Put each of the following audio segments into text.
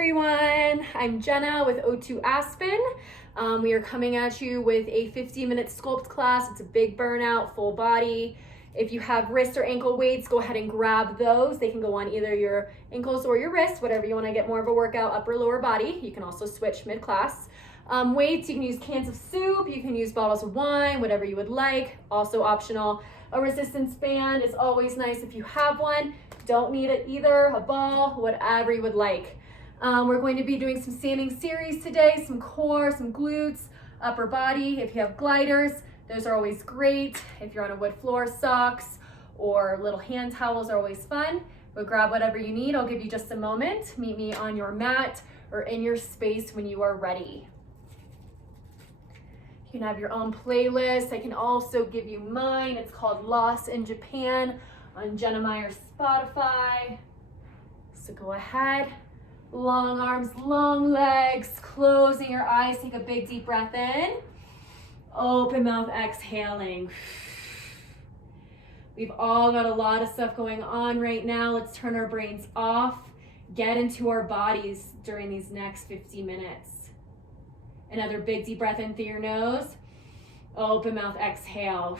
everyone, I'm Jenna with O2 Aspen. We are coming at you with a 50-minute Sculpt class. It's a big burnout, full body. If you have wrist or ankle weights, go ahead and grab those. They can go on either your ankles or your wrists, whatever you want to get more of a workout, upper, lower body. You can also switch mid-class. Weights, you can use cans of soup, you can use bottles of wine, whatever you would like, also optional. A resistance band is always nice if you have one. Don't need it either, a ball, whatever you would like. We're going to be doing some standing series today, some core, some glutes, upper body. If you have gliders, those are always great. If you're on a wood floor, socks or little hand towels are always fun. But grab whatever you need. I'll give you just a moment. Meet me on your mat or in your space when you are ready. You can have your own playlist. I can also give you mine. It's called Lost in Japan on Jenna Meyer Spotify. So go ahead. Long arms, long legs, closing your eyes. Take a big deep breath in. Open mouth, exhaling. We've all got a lot of stuff going on right now. Let's turn our brains off. Get into our bodies during these next 50 minutes. Another big deep breath in through your nose. Open mouth, exhale.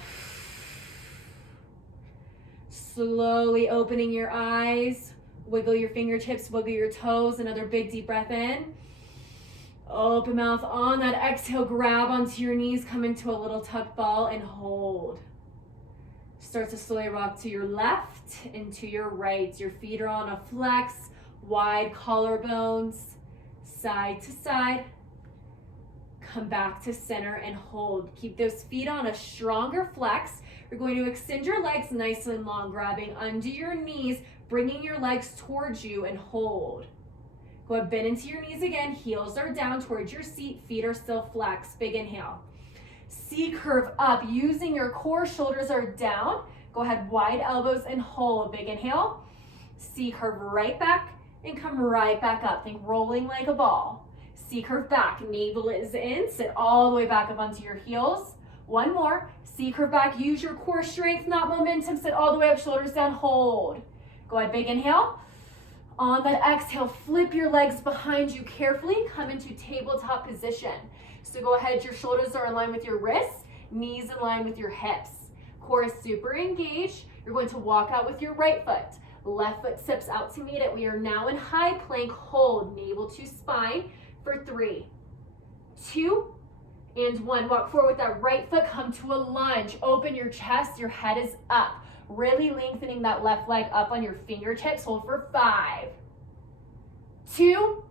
Slowly opening your eyes. Wiggle your fingertips, wiggle your toes. Another big deep breath in. Open mouth. On that exhale, grab onto your knees, come into a little tuck ball and hold. Start to slowly rock to your left and to your right. Your feet are on a flex, wide collarbones, side to side. Come back to center and hold. Keep those feet on a stronger flex. You're going to extend your legs nice and long, grabbing under your knees, bringing your legs towards you and hold. Go ahead, bend into your knees again. Heels are down towards your seat. Feet are still flexed. Big inhale. C curve up. Using your core, shoulders are down. Go ahead, wide elbows and hold. Big inhale. C curve right back and come right back up. Think rolling like a ball. C curve back, navel is in, sit all the way back up onto your heels. One more, C curve back, use your core strength, not momentum, sit all the way up, shoulders down, hold. Go ahead, big inhale. On that exhale, flip your legs behind you carefully, come into tabletop position. So go ahead, your shoulders are in line with your wrists, knees in line with your hips. Core is super engaged. You're going to walk out with your right foot. Left foot steps out to meet it. We are now in high plank, hold, navel to spine. For 3, 2, and 1. Walk forward with that right foot, come to a lunge. Open your chest, your head is up. Really lengthening that left leg up on your fingertips. Hold for 5, 2,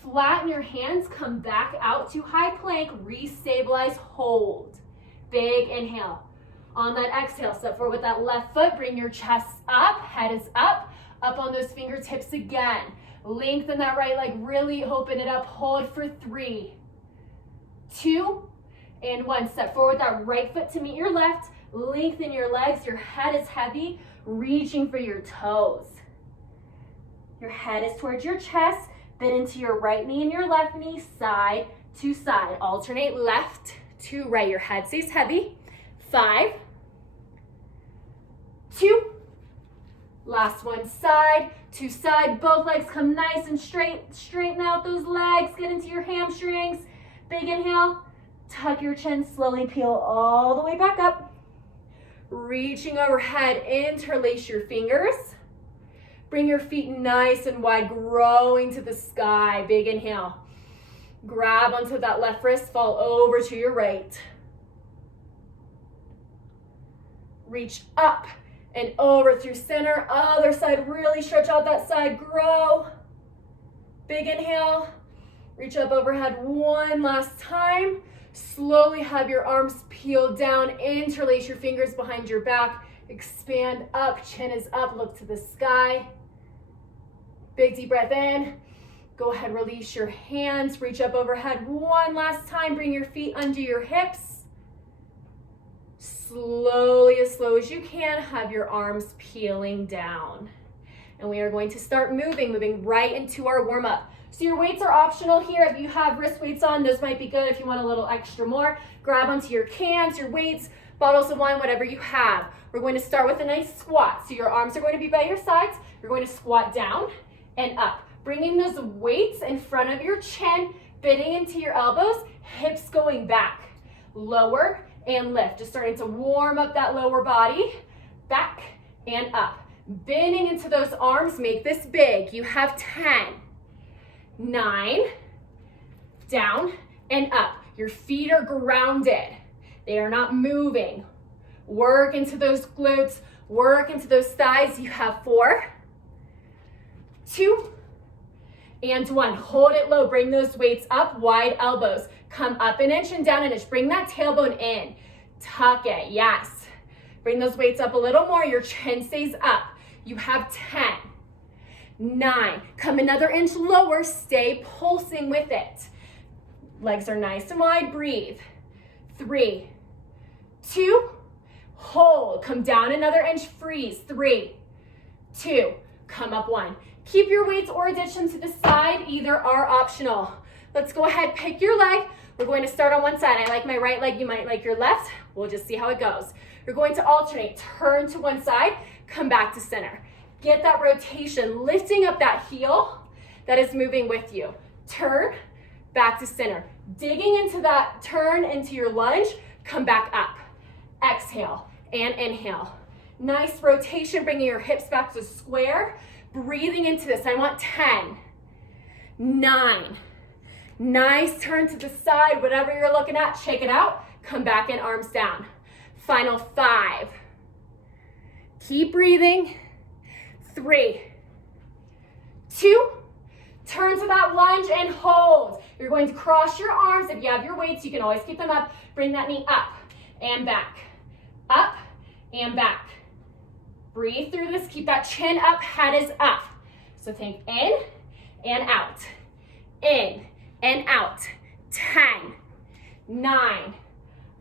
flatten your hands, come back out to high plank, restabilize, hold. Big inhale. On that exhale, step forward with that left foot, bring your chest up, head is up on those fingertips again. Lengthen that right leg, really open it up. Hold for 3, 2, and 1. Step forward that right foot to meet your left. Lengthen your legs. Your head is heavy, reaching for your toes. Your head is towards your chest. Bend into your right knee and your left knee, side to side. Alternate left to right. Your head stays heavy. 5, 2, last one, side to side. Both legs come nice and straight. Straighten out those legs. Get into your hamstrings. Big inhale. Tuck your chin. Slowly peel all the way back up. Reaching overhead. Interlace your fingers. Bring your feet nice and wide. Growing to the sky. Big inhale. Grab onto that left wrist. Fall over to your right. Reach up and over through center. Other side, really stretch out that side, grow. Big inhale, reach up overhead one last time. Slowly have your arms peel down, interlace your fingers behind your back, expand up, chin is up, look to the sky. Big deep breath in. Go ahead, release your hands, reach up overhead one last time, bring your feet under your hips. Slowly, as slow as you can, have your arms peeling down. And we are going to start moving right into our warm-up. So your weights are optional here. If you have wrist weights on, those might be good if you want a little extra more. Grab onto your cans, your weights, bottles of wine, whatever you have. We're going to start with a nice squat. So your arms are going to be by your sides. You're going to squat down and up. Bringing those weights in front of your chin, bending into your elbows, hips going back. Lower and lift. Just starting to warm up that lower body. Back and up. Bending into those arms, make this big. You have 10, 9, down and up. Your feet are grounded. They are not moving. Work into those glutes, work into those thighs. You have 4, 2, and 1. Hold it low, bring those weights up, wide elbows. Come up an inch and down an inch. Bring that tailbone in. Tuck it, yes. Bring those weights up a little more, your chin stays up. You have 10, 9, come another inch lower, stay pulsing with it. Legs are nice and wide, breathe. 3, 2, hold, come down another inch, freeze. 3, 2, come up 1. Keep your weights or addition to the side, either are optional. Let's go ahead, pick your leg. We're going to start on one side. I like my right leg, you might like your left. We'll just see how it goes. You're going to alternate, turn to one side, come back to center. Get that rotation, lifting up that heel that is moving with you. Turn, back to center. Digging into that turn into your lunge, come back up. Exhale and inhale. Nice rotation, bringing your hips back to square. Breathing into this, I want 10, 9. Nice turn to the side, whatever you're looking at, shake it out. Come back in, arms down. Final 5. Keep breathing. 3, 2, turn to that lunge and hold. You're going to cross your arms. If you have your weights, you can always keep them up. Bring that knee up and back. Up and back. Breathe through this. Keep that chin up, head is up. So think in and out. In and out. 10, 9,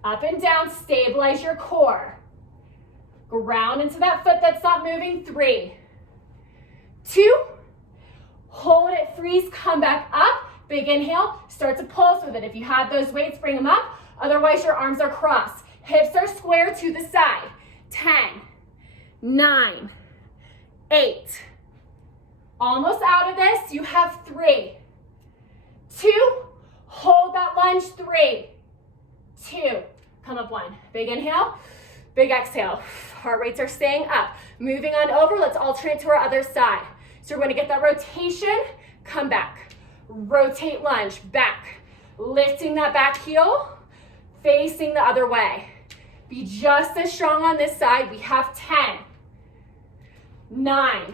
up and down. Stabilize your core. Ground into that foot that's not moving. 3, 2, hold it, freeze, come back up. Big inhale, start to pulse with it. If you have those weights, bring them up. Otherwise, your arms are crossed. Hips are square to the side. 10, 9, 8. Almost out of this. You have 3, 2, hold that lunge. 3, 2, come up 1. Big inhale, big exhale. Heart rates are staying up. Moving on over, let's alternate to our other side. So we're going to get that rotation, come back. Rotate lunge, back. Lifting that back heel, facing the other way. Be just as strong on this side. We have 10, 9,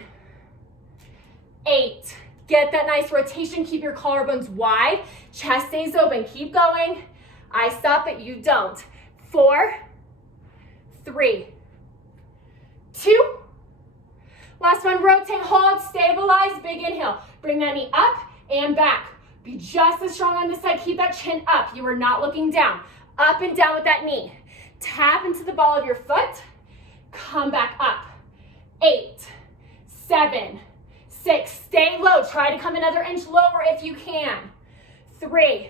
8. Get that nice rotation. Keep your collarbones wide. Chest stays open. Keep going. I stop it, you don't. 4, 3, 2. Last one, rotate, hold, stabilize, big inhale. Bring that knee up and back. Be just as strong on this side. Keep that chin up. You are not looking down. Up and down with that knee. Tap into the ball of your foot. Come back up. 8, 7, 6. Stay low. Try to come another inch lower if you can. 3,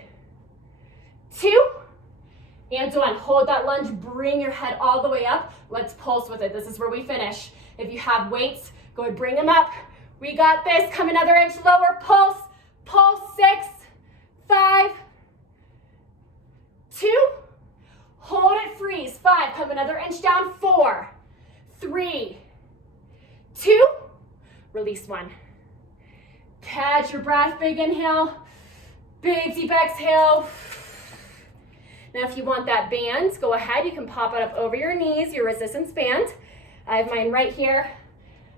2, and 1. Hold that lunge. Bring your head all the way up. Let's pulse with it. This is where we finish. If you have weights, go ahead, bring them up. We got this. Come another inch lower. Pulse. Pulse. 6, 5, 2. Hold it. Freeze. 5. Come another inch down. 4, 3, 2. Release 1. Catch your breath. Big inhale. Big deep exhale. Now if you want that band, go ahead. You can pop it up over your knees, your resistance band. I have mine right here.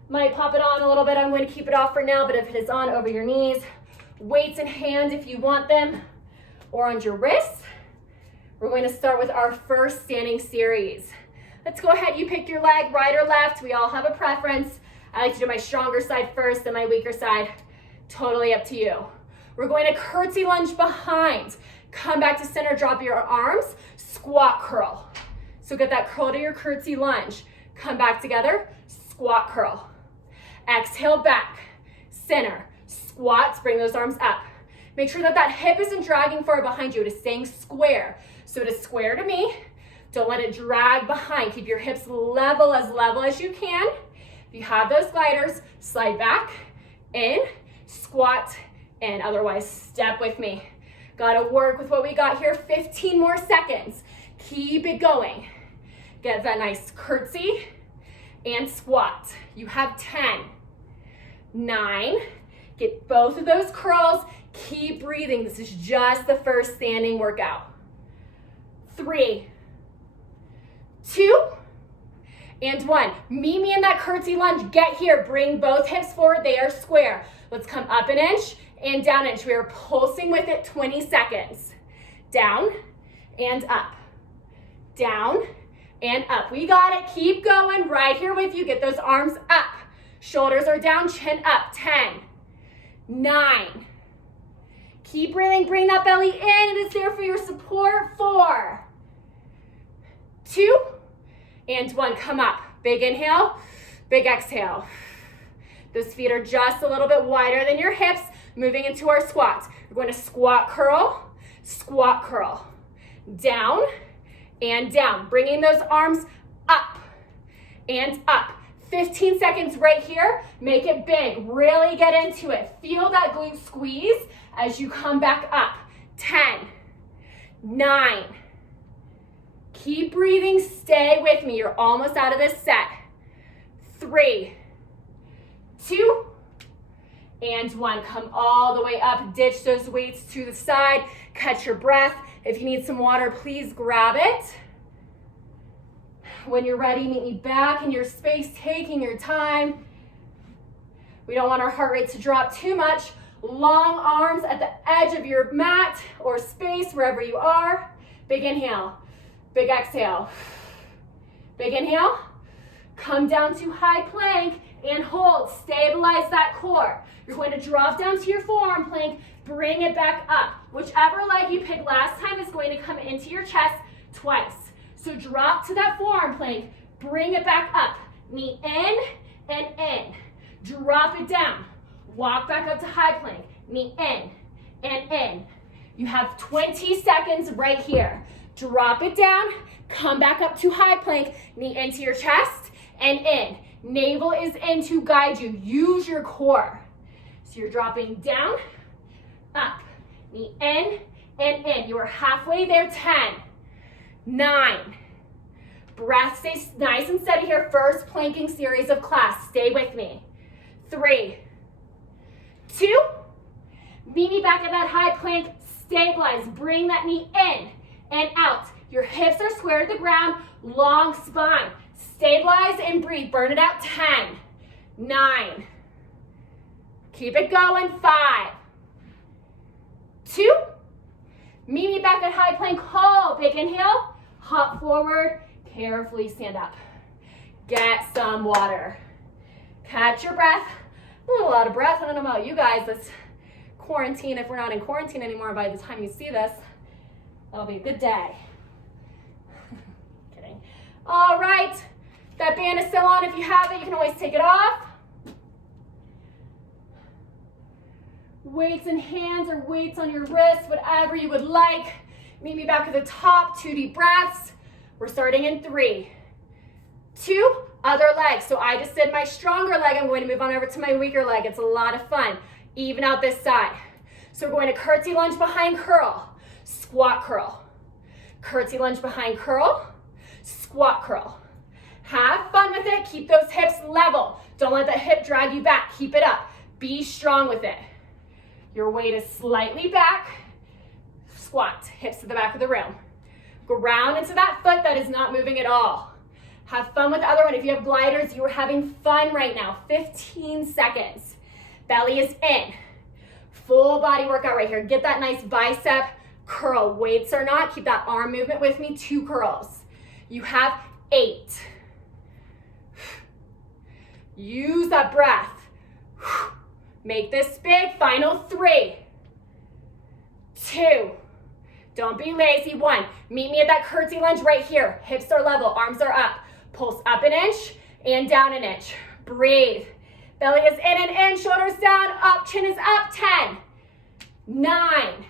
Might pop it on a little bit. I'm going to keep it off for now, but if it is on over your knees, weights in hand if you want them, or on your wrists. We're going to start with our first standing series. Let's go ahead. You pick your leg, right or left. We all have a preference. I like to do my stronger side first and my weaker side. Totally up to you. We're going to curtsy lunge behind. Come back to center, drop your arms, squat curl. So get that curl to your curtsy lunge. Come back together, squat curl. Exhale back, center, squats, bring those arms up. Make sure that that hip isn't dragging far behind you. It is staying square. So it is square to me. Don't let it drag behind. Keep your hips level as you can. If you have those gliders, slide back, in, squat, and otherwise step with me. Gotta work with what we got here. 15 more seconds. Keep it going. Get that nice curtsy and squat. You have 10, 9, get both of those curls. Keep breathing. This is just the first standing workout. 3, 2, and 1. Meet me in that curtsy lunge. Get here. Bring both hips forward. They are square. Let's come up an inch and down an inch. We are pulsing with it 20 seconds. Down and up. Down and up. We got it. Keep going. Right here with you. Get those arms up. Shoulders are down, chin up. 10, 9. Keep breathing. Bring that belly in. It is there for your support. 4, 2, and 1. Come up. Big inhale, big exhale. Those feet are just a little bit wider than your hips. Moving into our squats. We're going to squat curl, down and down. Bringing those arms up and up. 15 seconds right here. Make it big. Really get into it. Feel that glute squeeze as you come back up. 10, 9. Keep breathing. Stay with me. You're almost out of this set. 3, 2, and 1. Come all the way up. Ditch those weights to the side. Catch your breath. If you need some water, please grab it. When you're ready, meet me back in your space, taking your time. We don't want our heart rate to drop too much. Long arms at the edge of your mat or space, wherever you are. Big inhale, big exhale. Big inhale. Come down to high plank and hold. Stabilize that core. You're going to drop down to your forearm plank. Bring it back up. Whichever leg you picked last time is going to come into your chest twice. So drop to that forearm plank. Bring it back up. Knee in and in. Drop it down. Walk back up to high plank. Knee in and in. You have 20 seconds right here. Drop it down. Come back up to high plank. Knee into your chest and in. Navel is in to guide you. Use your core. So you're dropping down, up, knee in and in. You are halfway there. 10, 9. Breath stays nice and steady here. First planking series of class. Stay with me. 3, 2. Meet me back at that high plank. Stabilize. Bring that knee in and out. Your hips are square to the ground. Long spine. Stabilize and breathe. Burn it out. 10, 9. Keep it going. 5, 2. Meet me back at high plank. Hold. Big inhale. Hop forward. Carefully stand up. Get some water. Catch your breath. A little out of breath. I don't know about you guys. This quarantine, if we're not in quarantine anymore by the time you see this, that'll be a good day. Kidding. All right. That band is still on. If you have it, you can always take it off. Weights in hands or weights on your wrists, whatever you would like. Meet me back at the top. 2 deep breaths. We're starting in 3, 2, other leg. So I just did my stronger leg. I'm going to move on over to my weaker leg. It's a lot of fun. Even out this side. So we're going to curtsy lunge behind curl, squat curl. Curtsy lunge behind curl, squat curl. Have fun with it. Keep those hips level. Don't let that hip drag you back. Keep it up. Be strong with it. Your weight is slightly back. Squat, hips to the back of the room. Ground into that foot that is not moving at all. Have fun with the other one. If you have gliders, you are having fun right now. 15 seconds. Belly is in. Full body workout right here. Get that nice bicep curl. Weights or not, keep that arm movement with me. 2 curls. You have 8. Use that breath. Make this big. Final 3, 2. Don't be lazy. 1. Meet me at that curtsy lunge right here. Hips are level. Arms are up. Pulse up an inch and down an inch. Breathe. Belly is in and in. Shoulders down. Up. Chin is up. 10, 9.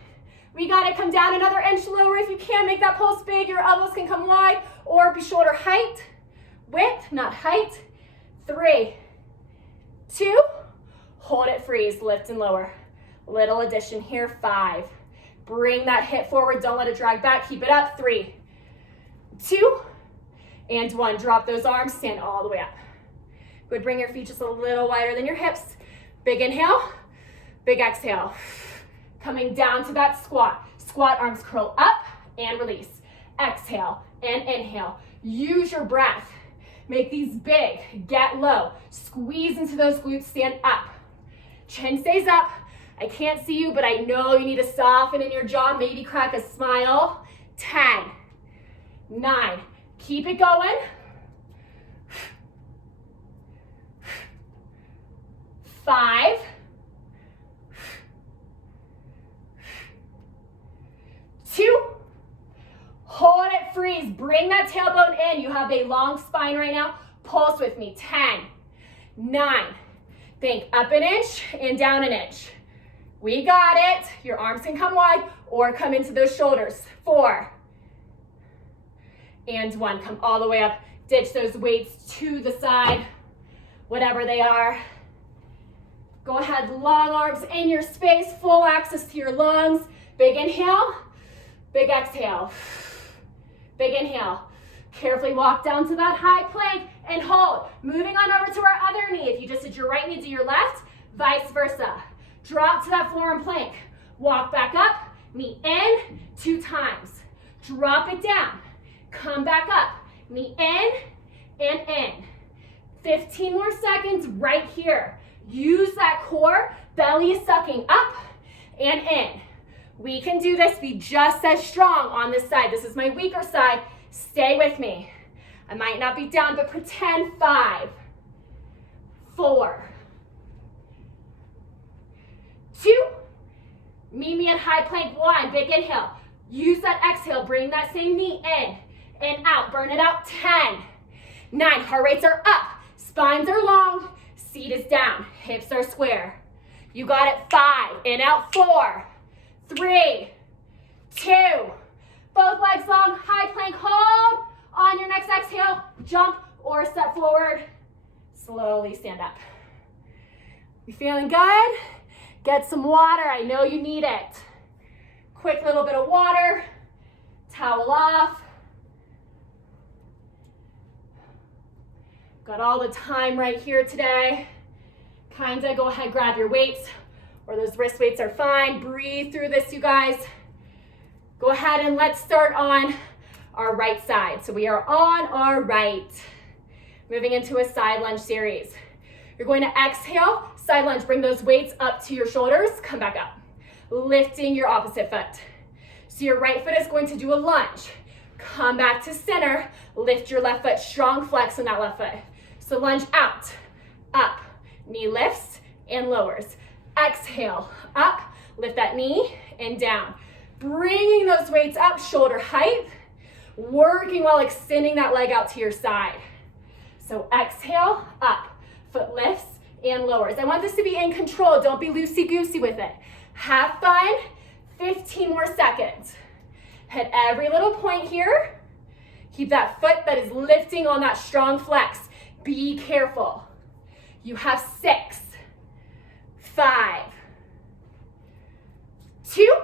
We got it. Come down another inch lower if you can. Make that pulse big. Your elbows can come wide or be shoulder height. Width, not height. 3, 2. Hold it, freeze, lift and lower. Little addition here, 5. Bring that hip forward, don't let it drag back, keep it up, 3, 2, and 1. Drop those arms, stand all the way up. Good, bring your feet just a little wider than your hips. Big inhale, big exhale. Coming down to that squat. Squat, arms curl up and release. Exhale and inhale. Use your breath. Make these big, get low. Squeeze into those glutes, stand up. Chin stays up. I can't see you, but I know you need to soften in your jaw, maybe crack a smile. 10, 9, keep it going. 5, 2, hold it, freeze. Bring that tailbone in. You have a long spine right now. Pulse with me. 10, 9, think up an inch and down an inch. We got it. Your arms can come wide or come into those shoulders. 4, and 1. Come all the way up. Ditch those weights to the side, whatever they are. Go ahead, long arms in your space, full access to your lungs. Big inhale, big exhale. Big inhale. Carefully walk down to that high plank and hold. Moving on over to our other knee. If you just did your right knee, do your left, vice versa. Drop to that forearm plank. Walk back up, knee in, 2 times. Drop it down. Come back up, knee in and in. 15 more seconds right here. Use that core, belly is sucking up and in. We can do this, be just as strong on this side. This is my weaker side. Stay with me. I might not be down, but pretend. 5, 4, 2, meet me at high plank. 1, big inhale. Use that exhale, bring that same knee in and out. Burn it out. 10, 9, heart rates are up, spines are long, seat is down, hips are square. You got it. 5, in, out. 4, 3, 2, both legs long, high plank, hold. On your next exhale, jump or step forward. Slowly stand up. You feeling good? Get some water, I know you need it. Quick little bit of water, towel off. Got all the time right here today. Kinda, go ahead, grab your weights, or those wrist weights are fine. Breathe through this, you guys. Go ahead and let's start on our right side. So we are on our right. Moving into a side lunge series. You're going to exhale, side lunge, bring those weights up to your shoulders, come back up. Lifting your opposite foot. So your right foot is going to do a lunge. Come back to center, lift your left foot, strong flex in that left foot. So lunge out, up, knee lifts and lowers. Exhale, up, lift that knee and down. Bringing those weights up, shoulder height, working while extending that leg out to your side. So exhale, up, foot lifts and lowers. I want this to be in control. Don't be loosey-goosey with it. Have fun. 15 more seconds. Hit every little point here. Keep that foot that is lifting on that strong flex. Be careful. You have 6, 5, 2,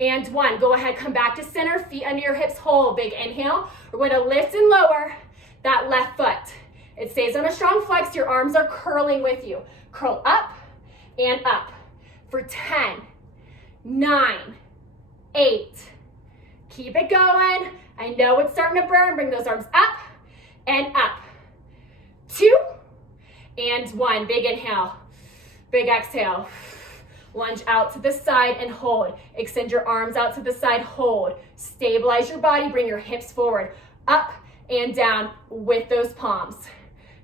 and 1. Go ahead, come back to center, feet under your hips, hold. Big inhale. We're going to lift and lower that left foot. It stays on a strong flex. Your arms are curling with you. Curl up and up for 10, 9, 8. Keep it going. I know it's starting to burn. Bring those arms up and up. 2 and 1. Big inhale. Big exhale. Lunge out to the side and hold. Extend your arms out to the side, hold. Stabilize your body, bring your hips forward, up and down with those palms.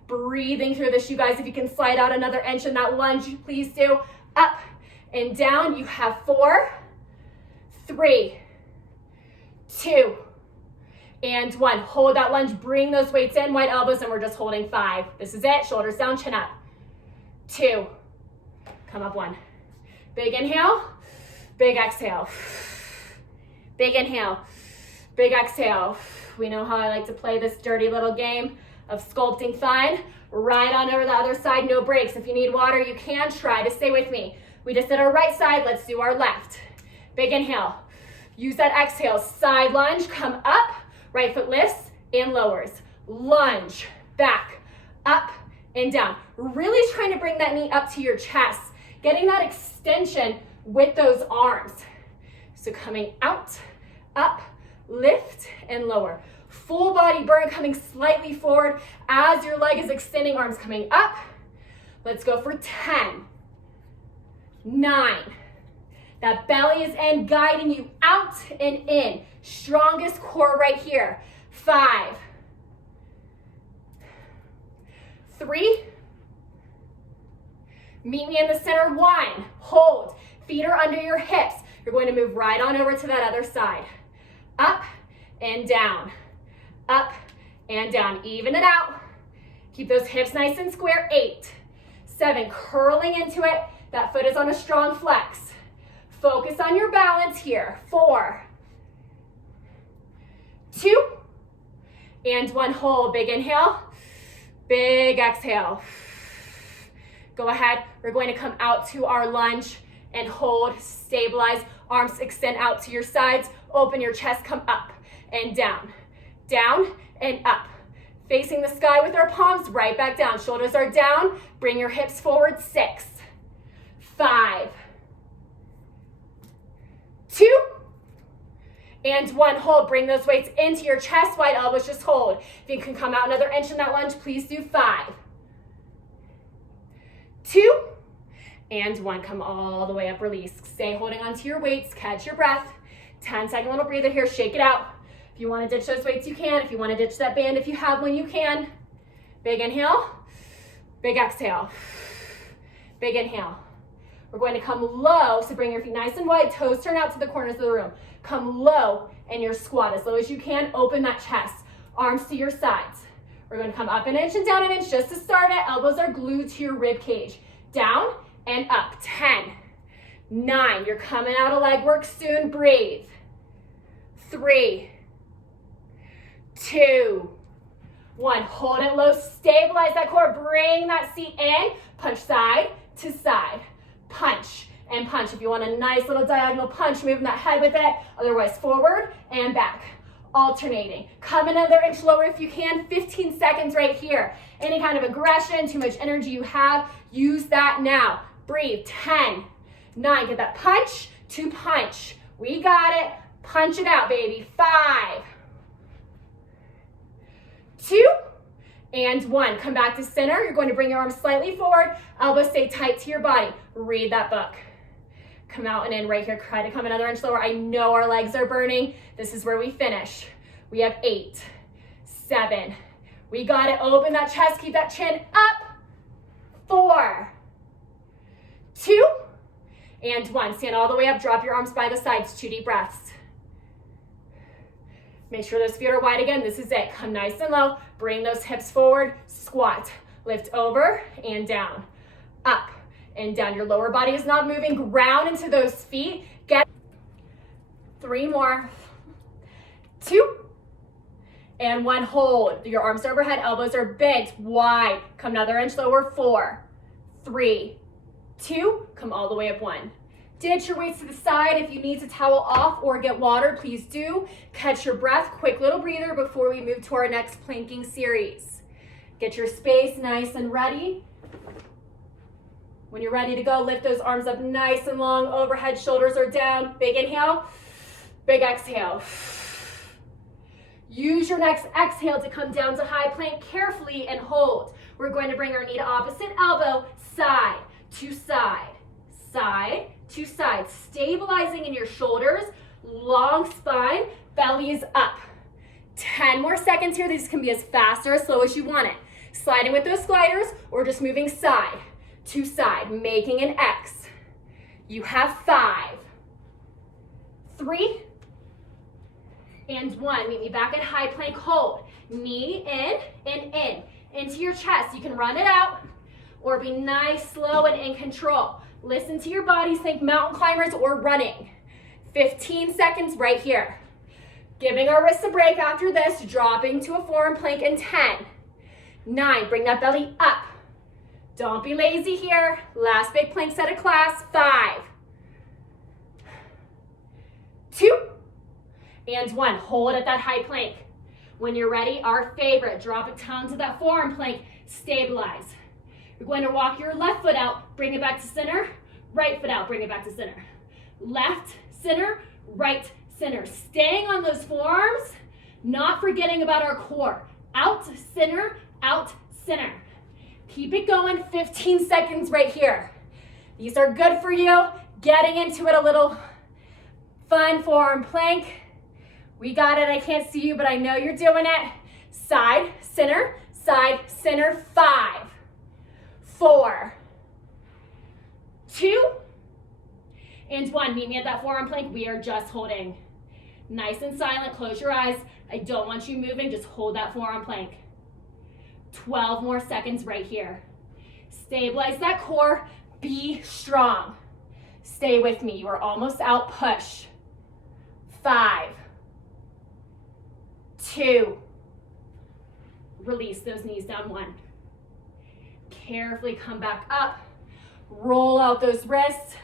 Breathing through this, you guys. If you can slide out another inch in that lunge, please do. Up and down. You have 4, 3, 2, and 1. Hold that lunge, bring those weights in, wide elbows, and we're just holding 5. This is it, shoulders down, chin up. 2, come up 1. Big inhale, big exhale. Big inhale, big exhale. We know how I like to play this dirty little game of sculpting fun. Right on over the other side, no breaks. If you need water, you can try to stay with me. We just did our right side, let's do our left. Big inhale. Use that exhale, side lunge, come up, right foot lifts and lowers. Lunge, back, up and down. Really trying to bring that knee up to your chest, getting that extension with those arms. So coming out, up, lift and lower. Full body burn coming slightly forward as your leg is extending, arms coming up. Let's go for 10, 9. That belly is in, guiding you out and in. Strongest core right here. 5, 3. Meet me in the center. 1. Hold. Feet are under your hips. You're going to move right on over to that other side. Up and down. Up and down. Even it out. Keep those hips nice and square. 8, 7. Curling into it. That foot is on a strong flex. Focus on your balance here. 4, 2, and 1. Hold. Big inhale. Big exhale. Go ahead. We're going to come out to our lunge and hold. Stabilize. Arms extend out to your sides. Open your chest. Come up and down. Down and up. Facing the sky with our palms, right back down. Shoulders are down. Bring your hips forward. 6, 5, 2, and 1. Hold. Bring those weights into your chest. Wide elbows, just hold. If you can come out another inch in that lunge, please do. 5, 2, and 1. Come all the way up, release. Stay holding onto your weights. Catch your breath. 10-second little breather here. Shake it out. If you want to ditch those weights, you can. If you want to ditch that band, if you have one, you can. Big inhale. Big exhale. Big inhale. We're going to come low, so bring your feet nice and wide. Toes turn out to the corners of the room. Come low in your squat, as low as you can. Open that chest. Arms to your sides. We're going to come up an inch and down an inch just to start it. Elbows are glued to your rib cage. Down and up. 10, 9. You're coming out of leg work soon. Breathe. 3, 2, 1. Hold it low. Stabilize that core. Bring that seat in. Punch side to side. Punch and punch. If you want a nice little diagonal punch, moving that head with it. Otherwise, forward and back. Alternating. Come another inch lower if you can. 15 seconds right here. Any kind of aggression, too much energy you have, use that now. Breathe. 10, 9. Get that punch to punch. We got it. Punch it out, baby. 5, 2, and 1. Come back to center. You're going to bring your arms slightly forward. Elbows stay tight to your body. Read that book. Come out and in right here. Try to come another inch lower. I know our legs are burning. This is where we finish. We have 8, 7. We got it. Open that chest. Keep that chin up. 4, 2, and 1. Stand all the way up. Drop your arms by the sides. 2 deep breaths. Make sure those feet are wide again. This is it. Come nice and low. Bring those hips forward. Squat. Lift over and down. Up and down. Your lower body is not moving. Ground into those feet. Get 3 more. 2 and 1. Hold. Your arms are overhead. Elbows are bent. Wide. Come another inch lower. 4, 3, 2. Come all the way up. 1. Ditch your weights to the side. If you need to towel off or get water, please do. Catch your breath. Quick little breather before we move to our next planking series. Get your space nice and ready. When you're ready to go, lift those arms up nice and long. Overhead, shoulders are down. Big inhale, big exhale. Use your next exhale to come down to high plank carefully and hold. We're going to bring our knee to opposite elbow, side to side, side to side, stabilizing in your shoulders, long spine, belly is up. 10 more seconds here. These can be as fast or as slow as you want it. Sliding with those sliders or just moving side to side, making an X. You have 5, 3, and 1. Meet me back at high plank. Hold. Knee in and in. Into your chest. You can run it out or be nice, slow, and in control. Listen to your bodies. Think mountain climbers or running. 15 seconds right here. Giving our wrists a break after this. Dropping to a forearm plank in 10, 9, bring that belly up. Don't be lazy here. Last big plank set of class. 5, 2, and 1. Hold at that high plank. When you're ready, our favorite, drop it down to that forearm plank, stabilize. You're going to walk your left foot out, bring it back to center, right foot out, bring it back to center. Left, center, right, center. Staying on those forearms, not forgetting about our core. Out, center, out, center. Keep it going, 15 seconds right here. These are good for you. Getting into it a little fun forearm plank. We got it, I can't see you, but I know you're doing it. Side, center, 5, 4, 2, and 1. Meet me at that forearm plank. We are just holding. Nice and silent, close your eyes. I don't want you moving, just hold that forearm plank. 12 more seconds right here. Stabilize that core, be strong. Stay with me, you are almost out, push. 5, 2, release those knees down. 1. Carefully come back up, roll out those wrists.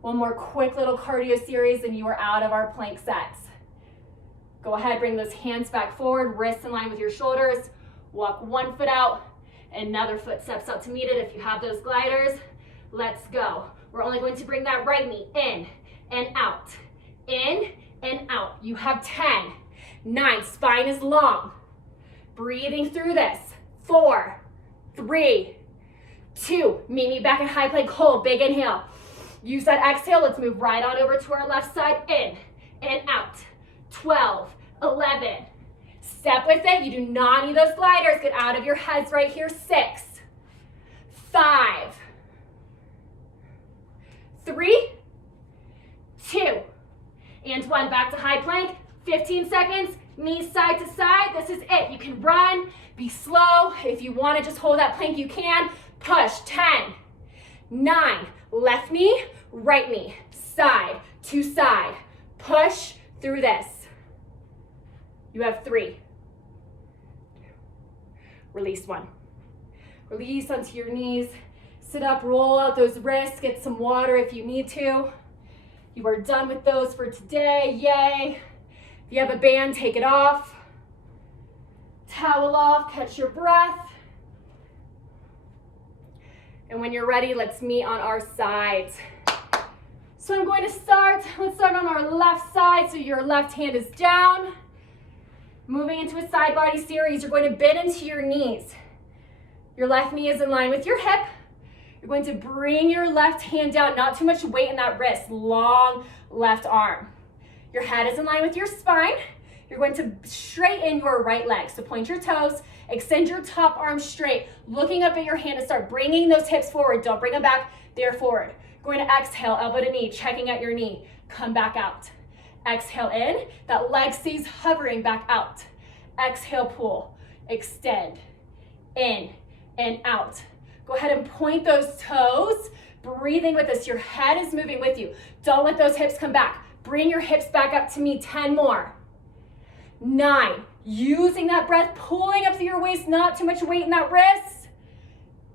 One more quick little cardio series and you are out of our plank sets. Go ahead, bring those hands back forward, wrists in line with your shoulders. Walk one foot out, another foot steps out to meet it. If you have those gliders, let's go. We're only going to bring that right knee in and out, in and out. You have 10, 9, spine is long. Breathing through this. 4, 3, 2, meet me back in high plank, hold, big inhale. Use that exhale, let's move right on over to our left side, in and out. 12, 11, step with it, you do not need those gliders, get out of your heads right here. 6, 5, 3, 2, and 1, back to high plank, 15 seconds, knees side to side, this is it. You can run, be slow, if you want to just hold that plank, you can. Push, 10, 9, left knee, right knee, side to side, push through this. You have 3, release 1. Release onto your knees, sit up, roll out those wrists, get some water if you need to. You are done with those for today, yay. If you have a band, take it off. Towel off, catch your breath. And when you're ready, let's meet on our sides. So I'm going to let's start on our left side, so your left hand is down. Moving into a side body series, you're going to bend into your knees. Your left knee is in line with your hip. You're going to bring your left hand down, not too much weight in that wrist, long left arm. Your head is in line with your spine. You're going to straighten your right leg. So point your toes, extend your top arm straight, looking up at your hand and start bringing those hips forward. Don't bring them back, they're forward. Going to exhale, elbow to knee, checking at your knee. Come back out. Exhale in, that leg stays hovering, back out. Exhale, pull, extend, in and out. Go ahead and point those toes, breathing with us. Your head is moving with you. Don't let those hips come back. Bring your hips back up to me, 10 more. 9, using that breath, pulling up through your waist, not too much weight in that wrist.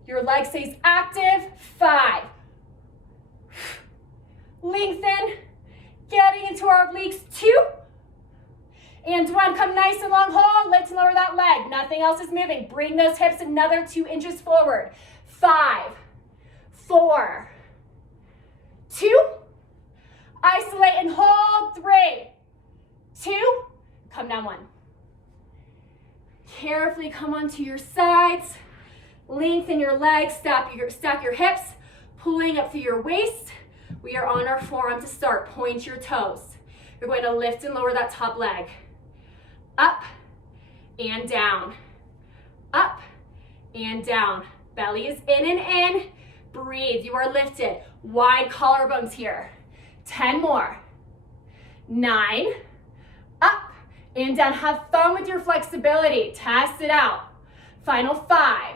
Your leg stays active. 5, lengthen, getting into our obliques. 2, and 1, come nice and long, hold, let's lower that leg. Nothing else is moving. Bring those hips another 2 inches forward. 5, 4, 2, isolate and hold. 3, 2, come down. 1. Carefully come onto your sides, lengthen your legs, stack your hips, pulling up through your waist. We are on our forearm to start. Point your toes. You're going to lift and lower that top leg. Up and down. Up and down. Belly is in and in. Breathe. You are lifted. Wide collarbones here. 10 more. 9. Up and down. Have fun with your flexibility. Test it out. Final 5.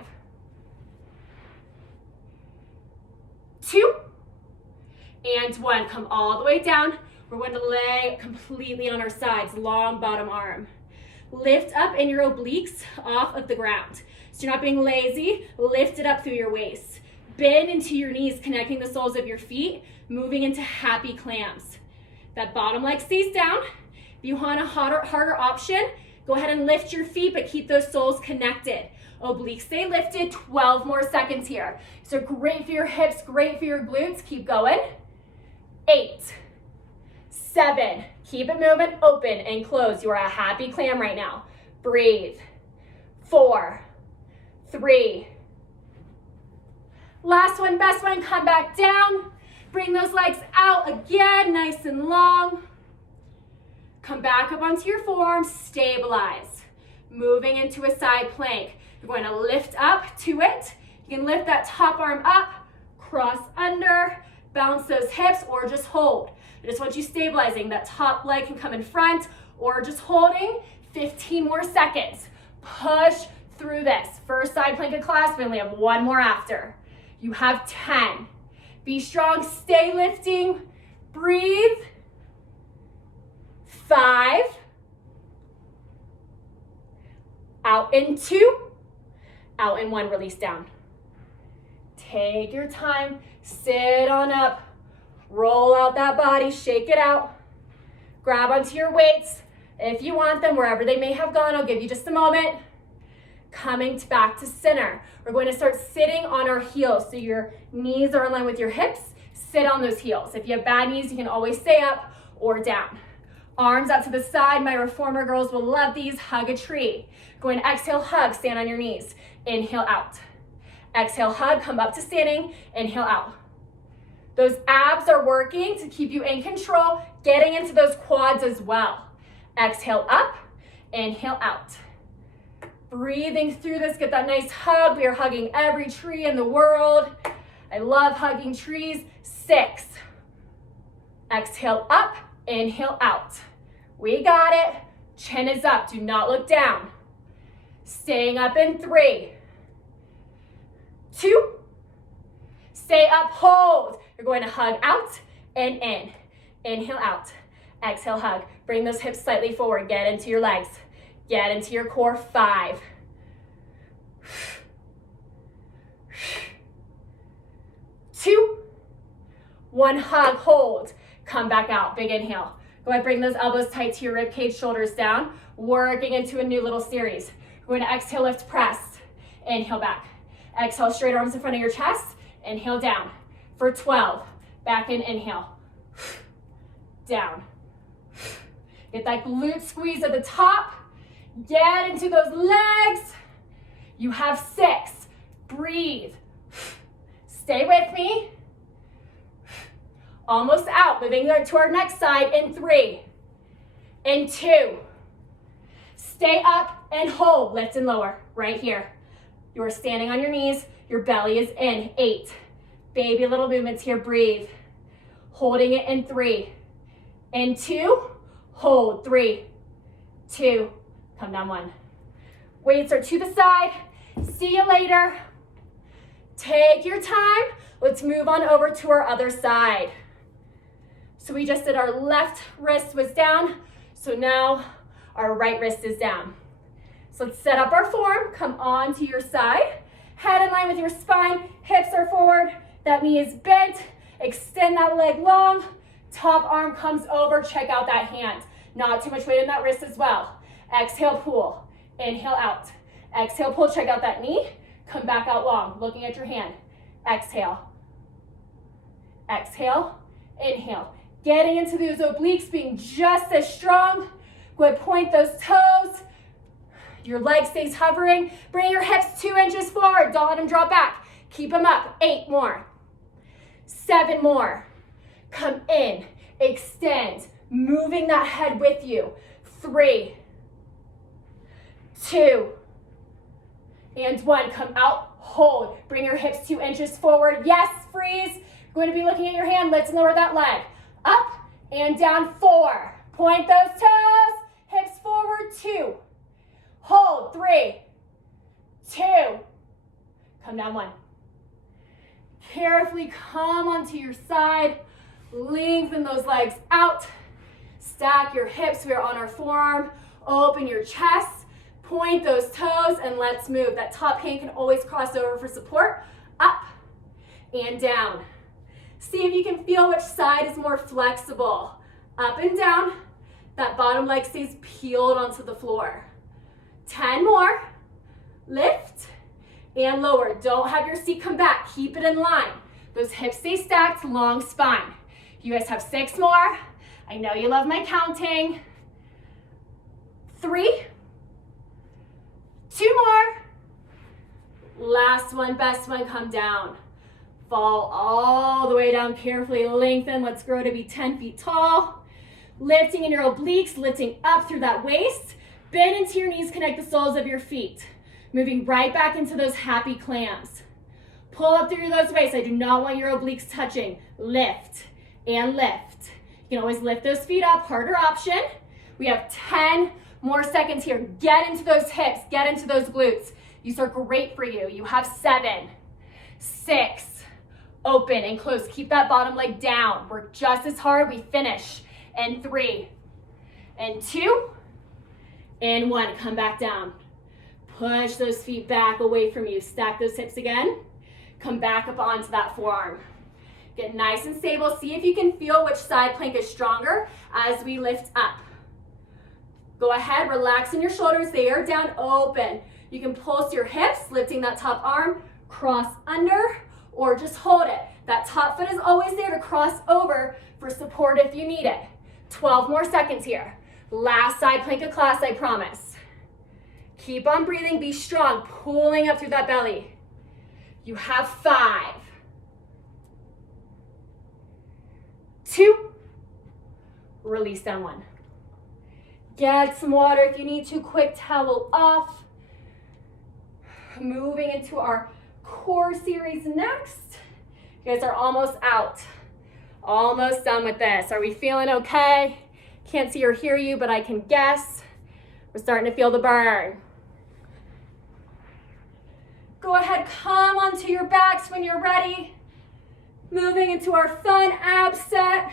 2. And 1. Come all the way down. We're going to lay completely on our sides. Long bottom arm. Lift up in your obliques off of the ground. So you're not being lazy. Lift it up through your waist. Bend into your knees, connecting the soles of your feet, moving into happy clams. That bottom leg stays down. If you want a harder option, go ahead and lift your feet, but keep those soles connected. Obliques stay lifted, 12 more seconds here. So great for your hips, great for your glutes. Keep going. 8, 7, keep it moving, open and close. You are a happy clam right now. Breathe. 4, 3. Last one, best one, come back down. Bring those legs out again, nice and long. Come back up onto your forearms, stabilize. Moving into a side plank. You're going to lift up to it. You can lift that top arm up, cross under, bounce those hips, or just hold. I just want you stabilizing. That top leg can come in front or just holding. 15 more seconds. Push through this. First side plank of class, we only have one more after. You have 10. Be strong, stay lifting. Breathe. 5. Out in 2. Out in 1, release down. Take your time, sit on up, roll out that body, shake it out. Grab onto your weights. If you want them, wherever they may have gone, I'll give you just a moment. Coming back to center. We're going to start sitting on our heels. So your knees are in line with your hips. Sit on those heels. If you have bad knees, you can always stay up or down. Arms out to the side. My reformer girls will love these. Hug a tree. Going to exhale, hug, stand on your knees. Inhale out. Exhale, hug, come up to standing. Inhale out. Those abs are working to keep you in control, getting into those quads as well. Exhale up, inhale out. Breathing through this, get that nice hug. We are hugging every tree in the world. I love hugging trees. 6. Exhale up, inhale out. We got it. Chin is up, do not look down. Staying up in 3, 2, stay up, hold. You're going to hug out and in. Inhale out, exhale, hug. Bring those hips slightly forward, get into your legs. Get into your core. 5, 2, 1, hug, hold. Come back out, big inhale. Go ahead, bring those elbows tight to your rib cage, shoulders down. Working into a new little series. We're going to exhale, lift, press. Inhale back. Exhale, straight arms in front of your chest. Inhale, down. For 12. Back in, inhale. Down. Get that glute squeeze at the top. Get into those legs. You have 6. Breathe. Stay with me. Almost out. Moving to our next side in 3. In 2. Stay up and hold. Lift and lower right here. You are standing on your knees. Your belly is in. 8. Baby little movements here. Breathe. Holding it in 3. In 2. Hold. 3, 2. Come down. 1. Weights are to the side. See you later. Take your time. Let's move on over to our other side. So we just did our left wrist was down. So now our right wrist is down. So let's set up our form. Come on to your side. Head in line with your spine. Hips are forward. That knee is bent. Extend that leg long. Top arm comes over. Check out that hand. Not too much weight in that wrist as well. Exhale, pull. Inhale, out. Exhale, pull. Check out that knee. Come back out long. Looking at your hand. Exhale. Exhale. Inhale. Getting into those obliques, being just as strong. Go ahead, point those toes. Your leg stays hovering. Bring your hips 2 inches forward. Don't let them drop back. Keep them up. 8 more. 7 more. Come in. Extend. Moving that head with you. 3, 2, and 1. Come out. Hold. Bring your hips 2 inches forward. Yes, freeze. Going to be looking at your hand. Let's lower that leg. Up and down. 4. Point those toes. Hips forward. 2. Hold. 3, 2. Come down. 1. Carefully come onto your side. Lengthen those legs out. Stack your hips. We are on our forearm Open your chest, point those toes, and let's move. That top hand can always cross over for support. Up and down. See if you can feel which side is more flexible. Up and down. That bottom leg stays peeled onto the floor. 10 more. Lift and lower. Don't have your seat come back. Keep it in line. Those hips stay stacked, long spine. You guys have 6 more. I know you love my counting. 3, 2 more. Last one, best one, come down. Fall all the way down carefully, lengthen. Let's grow to be 10 feet tall. Lifting in your obliques, lifting up through that waist. Bend into your knees, connect the soles of your feet. Moving right back into those happy clams. Pull up through those waists. I do not want your obliques touching. Lift and lift. You can always lift those feet up, harder option. We have 10 more seconds here. Get into those hips, get into those glutes. These are great for you. You have 7, 6, open and close. Keep that bottom leg down. Work just as hard. We finish. And 3, and 2, and 1. Come back down. Push those feet back away from you. Stack those hips again. Come back up onto that forearm. Get nice and stable. See if you can feel which side plank is stronger as we lift up. Go ahead, relax in your shoulders. They are down, open. You can pulse your hips, lifting that top arm, cross under, or just hold it. That top foot is always there to cross over for support if you need it. 12 more seconds here. Last side plank of class, I promise. Keep on breathing, be strong, pulling up through that belly. You have 5, 2, release down 1. Get some water if you need to, quick towel off. Moving into our core series next. You guys are almost out. Almost done with this. Are we feeling okay? Can't see or hear you, but I can guess. We're starting to feel the burn. Go ahead, come onto your backs when you're ready. Moving into our fun ab set.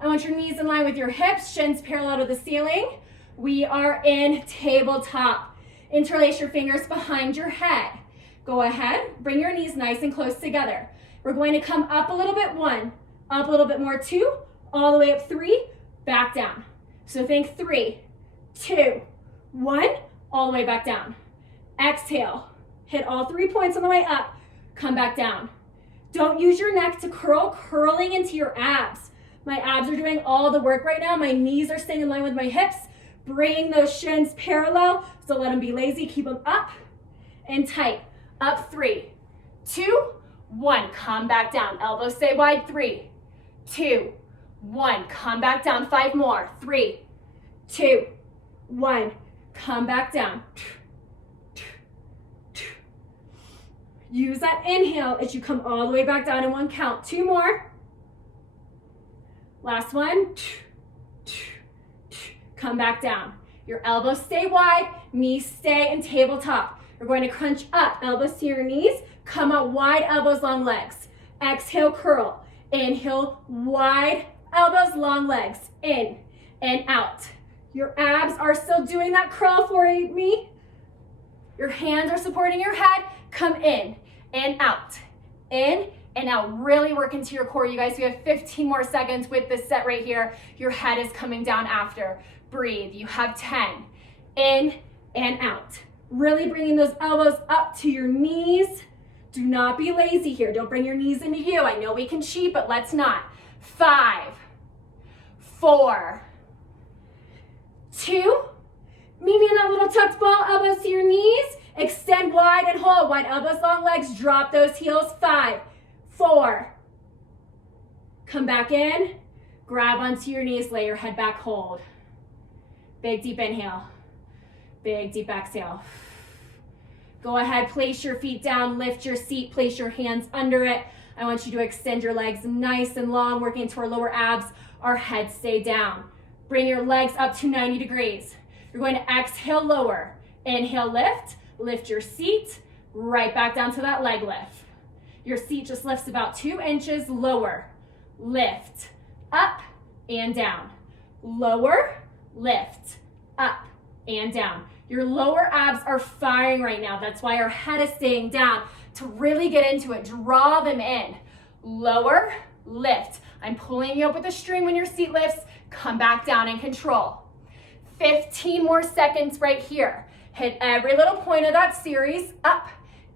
I want your knees in line with your hips, shins parallel to the ceiling. We are in tabletop. Interlace your fingers behind your head. Go ahead, bring your knees nice and close together. We're going to come up a little bit, 1, up a little bit more, 2, all the way up, 3, back down. So think 3, 2, 1, all the way back down. Exhale, hit all 3 points on the way up, come back down. Don't use your neck to curl, curling into your abs. My abs are doing all the work right now. My knees are staying in line with my hips. Bring those shins parallel, so let them be lazy. Keep them up and tight. Up, 3, 2, 1. Come back down. Elbows stay wide. 3, 2, 1. Come back down. 5 more. 3, 2, 1. Come back down. Use that inhale as you come all the way back down in 1 count. 2 more. Last one. Come back down. Your elbows stay wide, knees stay in tabletop. You're going to crunch up, elbows to your knees, come out wide, elbows, long legs. Exhale, curl. Inhale, wide, elbows, long legs. In and out. Your abs are still doing that curl for me. Your hands are supporting your head. Come in and out. In and out. Really work into your core, you guys. We have 15 more seconds with this set right here. Your head is coming down after. Breathe. You have 10. In and out. Really bringing those elbows up to your knees. Do not be lazy here. Don't bring your knees into you. I know we can cheat, but let's not. 5, 4, 2. Maybe in that little tucked ball, elbows to your knees. Extend wide and hold. Wide elbows, long legs. Drop those heels. 5, 4. Come back in. Grab onto your knees. Lay your head back. Hold. Big deep inhale. Big deep exhale. Go ahead, place your feet down, lift your seat, place your hands under it. I want you to extend your legs nice and long, working into our lower abs. Our head stay down. Bring your legs up to 90 degrees. You're going to exhale, lower. Inhale, lift your seat, right back down to that leg lift. Your seat just lifts about 2 inches, lower, lift, up and down. Lower, lift, up and down. Your lower abs are firing right now. That's why our head is staying down. To really get into it, draw them in. Lower, lift. I'm pulling you up with a string when your seat lifts. Come back down and control. 15 more seconds right here. Hit every little point of that series, up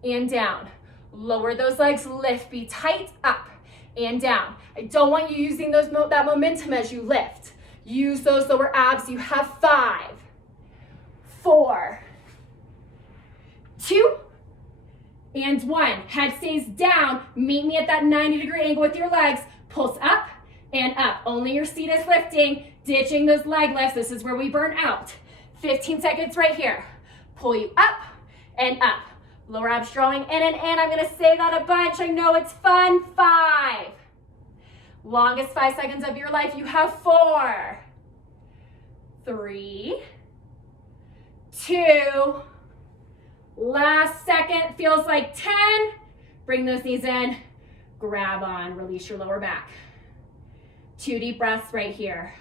and down. Lower those legs, lift, be tight, up and down. I don't want you using that momentum as you lift. Use those lower abs. You have 5, 4, 2, and 1. Head stays down. Meet me at that 90-degree angle with your legs. Pulse up and up. Only your seat is lifting. Ditching those leg lifts. This is where we burn out. 15 seconds right here. Pull you up and up. Lower abs drawing in and in. I'm going to say that a bunch. I know it's fun. 5. Longest 5 seconds of your life. You have 4, 3, 2. Last second. Feels like 10. Bring those knees in. Grab on. Release your lower back. 2 deep breaths right here.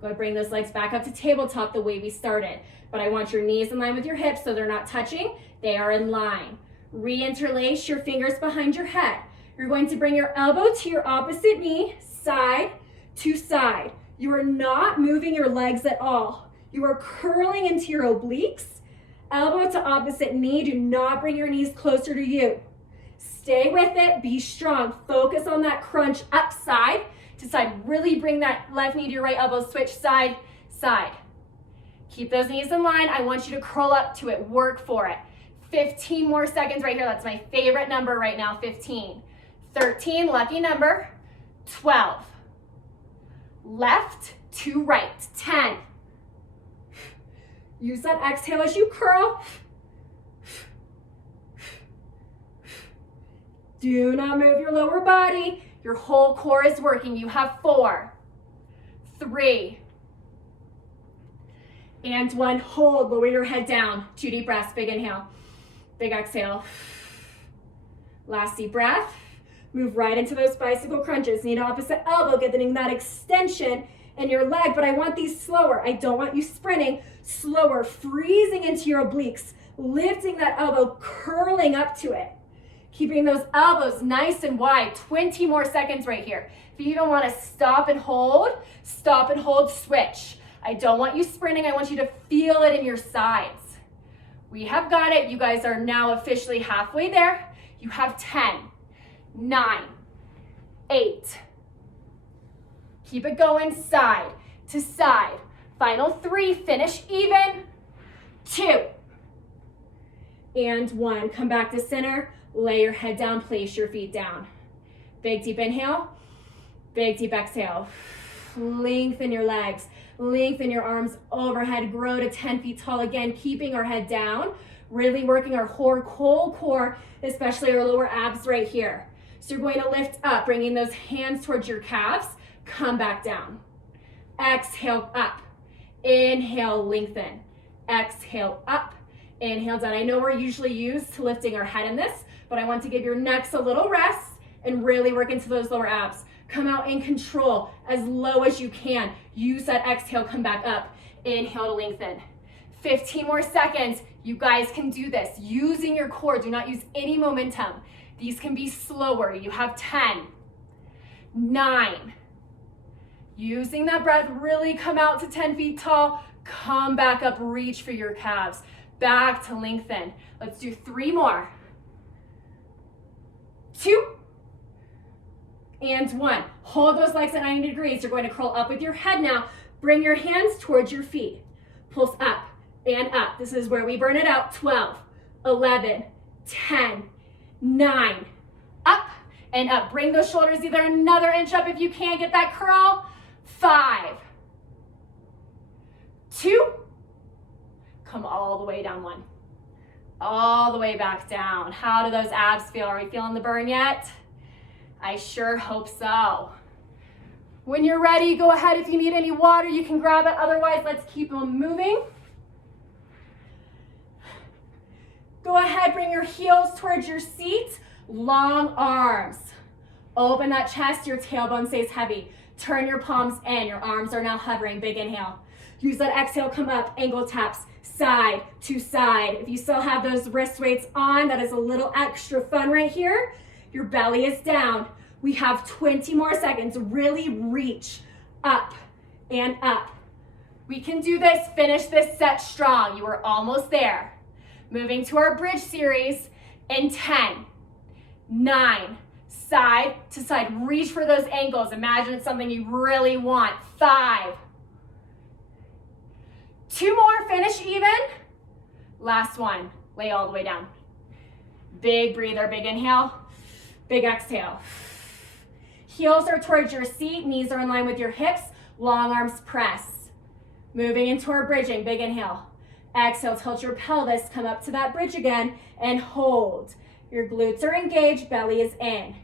Go ahead, bring those legs back up to tabletop the way we started. But I want your knees in line with your hips so they're not touching. They are in line. Reinterlace your fingers behind your head. You're going to bring your elbow to your opposite knee, side to side. You are not moving your legs at all. You are curling into your obliques. Elbow to opposite knee. Do not bring your knees closer to you. Stay with it. Be strong. Focus on that crunch up side to side. Really bring that left knee to your right elbow. Switch side, side. Keep those knees in line. I want you to curl up to it. Work for it. 15 more seconds right here. That's my favorite number right now. 15. 13, lucky number. 12. Left to right. 10. Use that exhale as you curl. Do not move your lower body. Your whole core is working. You have 4, 3, and 1. Hold. Lower your head down. 2 deep breaths. Big inhale. Big exhale. Last deep breath. Move right into those bicycle crunches. Knee to opposite elbow. Getting that extension in your leg. But I want these slower. I don't want you sprinting. Slower. Freezing into your obliques. Lifting that elbow. Curling up to it. Keeping those elbows nice and wide. 20 more seconds right here. If you even want to stop and hold, switch. I don't want you sprinting. I want you to feel it in your sides. We have got it. You guys are now officially halfway there. You have 10, 9, 8. Keep it going side to side. Final 3. Finish even. 2. And 1. Come back to center. Lay your head down, place your feet down. Big deep inhale, big deep exhale. Lengthen your legs, lengthen your arms overhead, grow to 10 feet tall again, keeping our head down, really working our whole core, especially our lower abs right here. So you're going to lift up, bringing those hands towards your calves, come back down. Exhale up, inhale, lengthen. Exhale up, inhale down. I know we're usually used to lifting our head in this, but I want to give your necks a little rest and really work into those lower abs. Come out in control as low as you can. Use that exhale, come back up. Inhale to lengthen. 15 more seconds. You guys can do this. Using your core, do not use any momentum. These can be slower. You have 10, 9. Using that breath, really come out to 10 feet tall. Come back up, reach for your calves. Back to lengthen. Let's do 3 more. 2 and 1. Hold those legs at 90 degrees. You're going to curl up with your head now. Bring your hands towards your feet. Pulse up and up. This is where we burn it out. 12, 11, 10, 9. Up and up. Bring those shoulders either another inch up if you can. Get that curl. 5, 2. Come all the way down. 1. All the way back down. How do those abs feel? Are we feeling the burn yet? I sure hope so. When you're ready, go ahead. If you need any water, you can grab it. Otherwise, let's keep them moving. Go ahead, bring your heels towards your seat. Long arms. Open that chest, your tailbone stays heavy. Turn your palms in. Your arms are now hovering. Big inhale. Use that exhale, come up, ankle taps, side to side. If you still have those wrist weights on, that is a little extra fun right here. Your belly is down. We have 20 more seconds. Really reach up and up. We can do this. Finish this set strong. You are almost there. Moving to our bridge series in 10, 9, side to side. Reach for those ankles. Imagine it's something you really want. 5, 2 more, finish even. Last one, lay all the way down. Big breather, big inhale, big exhale. Heels are towards your seat, knees are in line with your hips, long arms press. Moving into our bridging, big inhale. Exhale, tilt your pelvis, come up to that bridge again, and hold. Your glutes are engaged, belly is in.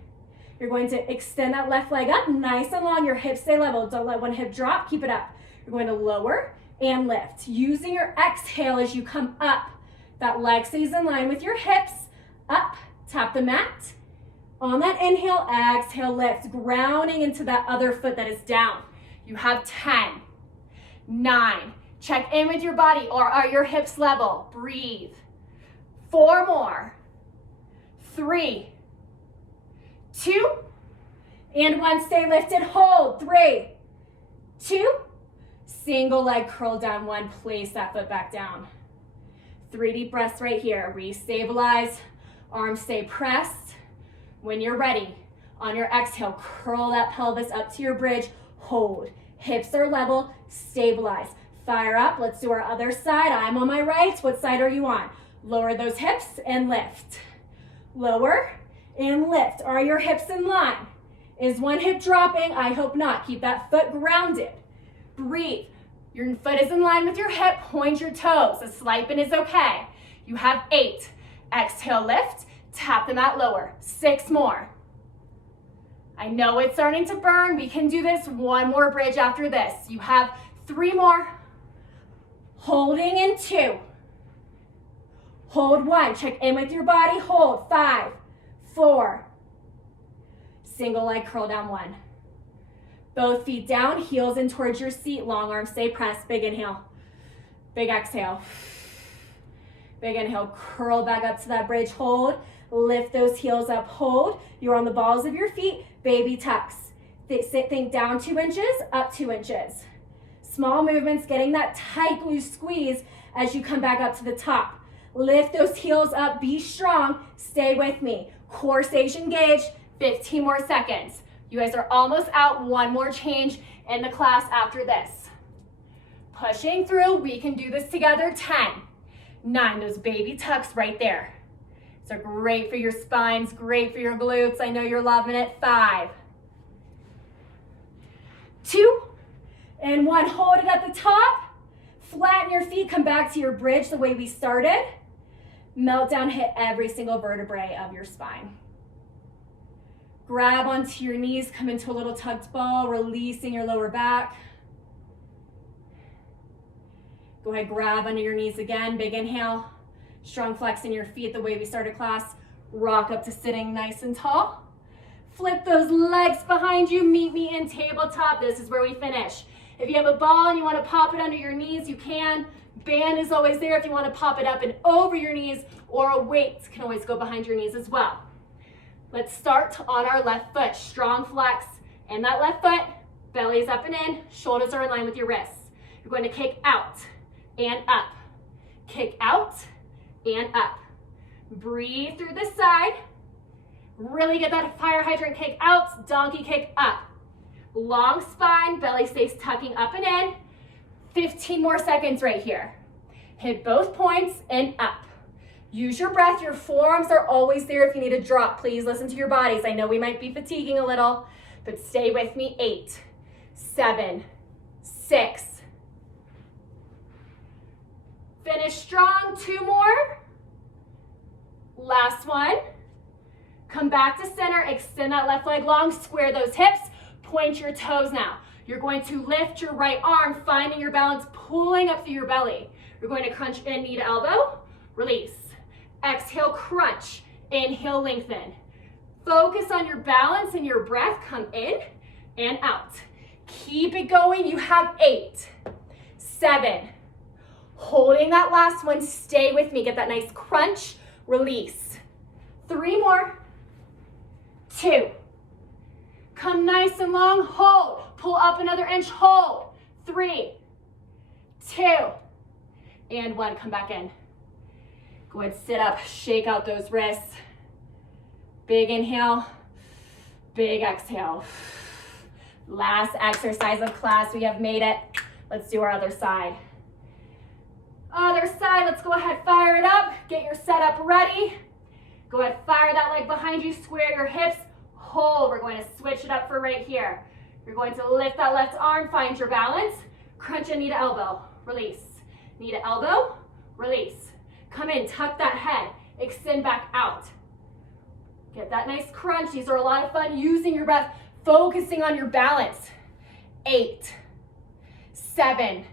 You're going to extend that left leg up, nice and long, your hips stay level. Don't let one hip drop, keep it up. You're going to lower and lift. Using your exhale as you come up, that leg stays in line with your hips, up, tap the mat. On that inhale, exhale, lift, grounding into that other foot that is down. You have 10, 9, check in with your body, or are your hips level? Breathe. 4 more, 3, 2, and 1, stay lifted, hold, 3, 2, single leg curl down, 1, place that foot back down. 3 deep breaths right here, restabilize, arms stay pressed. When you're ready, on your exhale, curl that pelvis up to your bridge, hold, hips are level, stabilize. Fire up, let's do our other side. I'm on my right, what side are you on? Lower those hips and lift. Lower and lift. Are your hips in line? Is one hip dropping? I hope not. Keep that foot grounded. Breathe. Your foot is in line with your hip. Point your toes. A slight bend is okay. You have 8. Exhale, lift. Tap the mat lower. 6 more. I know it's starting to burn. We can do this. 1 more bridge after this. You have 3 more. Holding in 2. Hold 1. Check in with your body. Hold 5, 4. Single leg curl down 1. Both feet down, heels in towards your seat. Long arms stay pressed. Big inhale. Big exhale. Big inhale. Curl back up to that bridge. Hold. Lift those heels up. Hold. You're on the balls of your feet. Baby tucks. Think down 2 inches, up 2 inches. Small movements, getting that tight loose squeeze as you come back up to the top. Lift those heels up. Be strong. Stay with me. Core stays engaged. 15 more seconds. You guys are almost out. 1 more change in the class after this. Pushing through. We can do this together. 10, 9. Those baby tucks right there. These are great for your spines, great for your glutes. I know you're loving it. 5, 2, and 1. Hold it at the top. Flatten your feet. Come back to your bridge the way we started. Meltdown, hit every single vertebrae of your spine. Grab onto your knees, come into a little tucked ball, releasing your lower back. Go ahead, grab under your knees again, big inhale. Strong flex in your feet the way we started class. Rock up to sitting nice and tall. Flip those legs behind you, meet me in tabletop. This is where we finish. If you have a ball and you want to pop it under your knees, you can. Band is always there if you want to pop it up and over your knees, or a weight can always go behind your knees as well. Let's start on our left foot. Strong flex in that left foot. Belly's up and in. Shoulders are in line with your wrists. You're going to kick out and up. Kick out and up. Breathe through this side. Really get that fire hydrant kick out. Donkey kick up. Long spine. Belly stays tucking up and in. 15 more seconds right here. Hit both points and up. Use your breath. Your forearms are always there if you need a drop. Please listen to your bodies. I know we might be fatiguing a little, but stay with me. 8, 7, 6. Finish strong. 2 more. Last one. Come back to center. Extend that left leg long. Square those hips. Point your toes now. You're going to lift your right arm, finding your balance, pulling up through your belly. You're going to crunch in, knee to elbow. Release. Exhale, crunch. Inhale, lengthen. Focus on your balance and your breath. Come in and out. Keep it going. You have 8, 7. Holding that last one, stay with me. Get that nice crunch, release. 3 more. 2. Come nice and long, hold. Pull up another inch, hold. 3, 2, and 1. Come back in. Go ahead, sit up, shake out those wrists. Big inhale, big exhale. Last exercise of class, we have made it. Let's do our other side. Other side, let's go ahead, fire it up. Get your setup ready. Go ahead, fire that leg behind you, square your hips, hold. We're going to switch it up for right here. You're going to lift that left arm, find your balance. Crunch a knee to elbow, release. Knee to elbow, release. Come in, tuck that head, extend back out. Get that nice crunch. These are a lot of fun using your breath, focusing on your balance. 8, 7.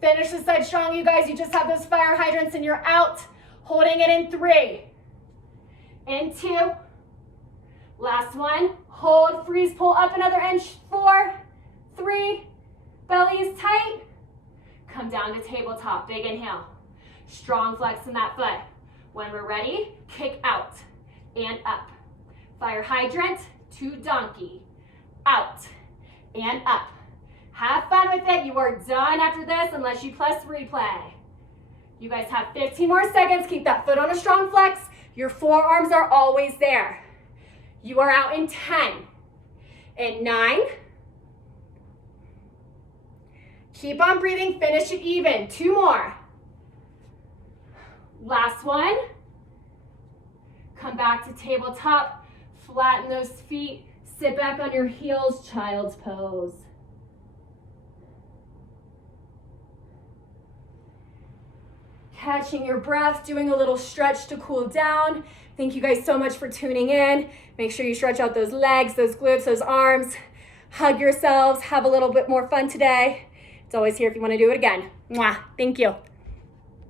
Finish this side strong, you guys. You just have those fire hydrants and you're out. Holding it in 3, in 2. Last one, hold, freeze, pull up another inch. 4, 3, belly is tight. Come down to tabletop, big inhale. Strong flex in that foot. When we're ready, kick out and up. Fire hydrant to donkey. Out and up. Have fun with it. You are done after this unless you press replay. You guys have 15 more seconds. Keep that foot on a strong flex. Your forearms are always there. You are out in 10, in 9. Keep on breathing, finish it even. 2 more. Last one. Come back to tabletop, flatten those feet, sit back on your heels, child's pose. Catching your breath, doing a little stretch to cool down. Thank you guys so much for tuning in. Make sure you stretch out those legs, those glutes, those arms. Hug yourselves, have a little bit more fun today. It's always here if you want to do it again. Mwah. Thank you.